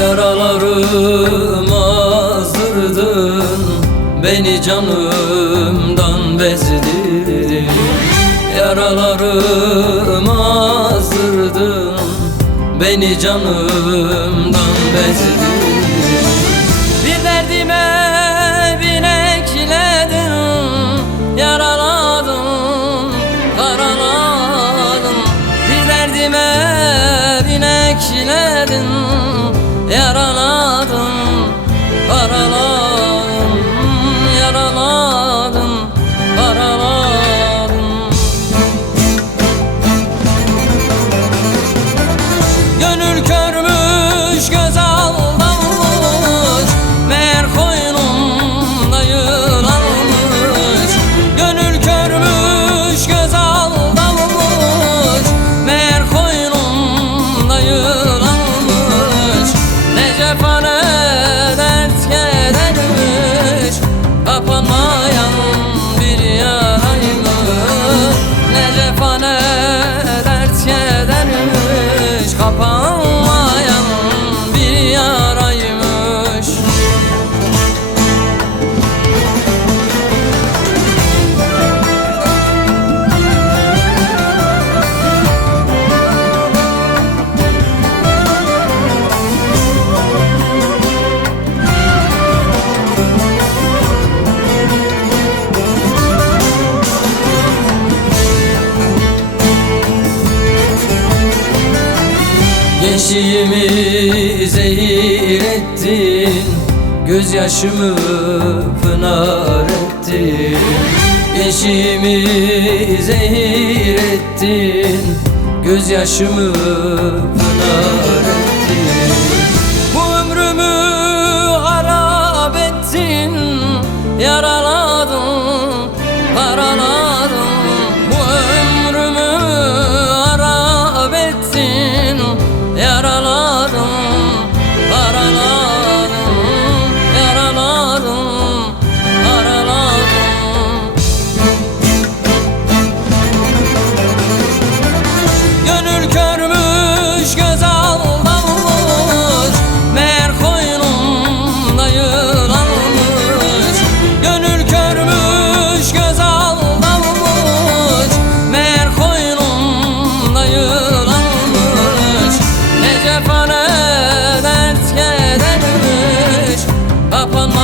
Yaralarım azdırdın, beni canımdan bezdin. Yaralarım azdırdın, beni canımdan bezdin. Bir derdime bin ekledin, yaraladın, karaladın. Bir derdime bin ekledin, yaraladın, karaladın, yaraladın, karaladın. Gönül körmüş, göz aldanmış, meğer koynumda yılanmış. Gönül körmüş, göz aldanmış, meğer koynumda yılanmış. Ne cefa ne dert kedermiş, kapanmayan bir yaraymış. Ne cefa ne dert kedermiş, kapanmayan bir yaraymış. Gençliğimi zehir ettin, gözyaşımı pınar ettin. Gençliğimi zehir ettin, gözyaşımı pınar ettin. Bu ömrümü harap ettin, yaraladın, karaladın. Bu ömrümü harap ettin, yaraladın, karaladın, yaraladın, karaladın. Gönül körmüş, göz aldanmış, meğer koynumda yılanmış. Gönül körmüş, göz aldanmış, meğer koynumda yılanmış. Ne cefa ne dert kedermiş, kapanma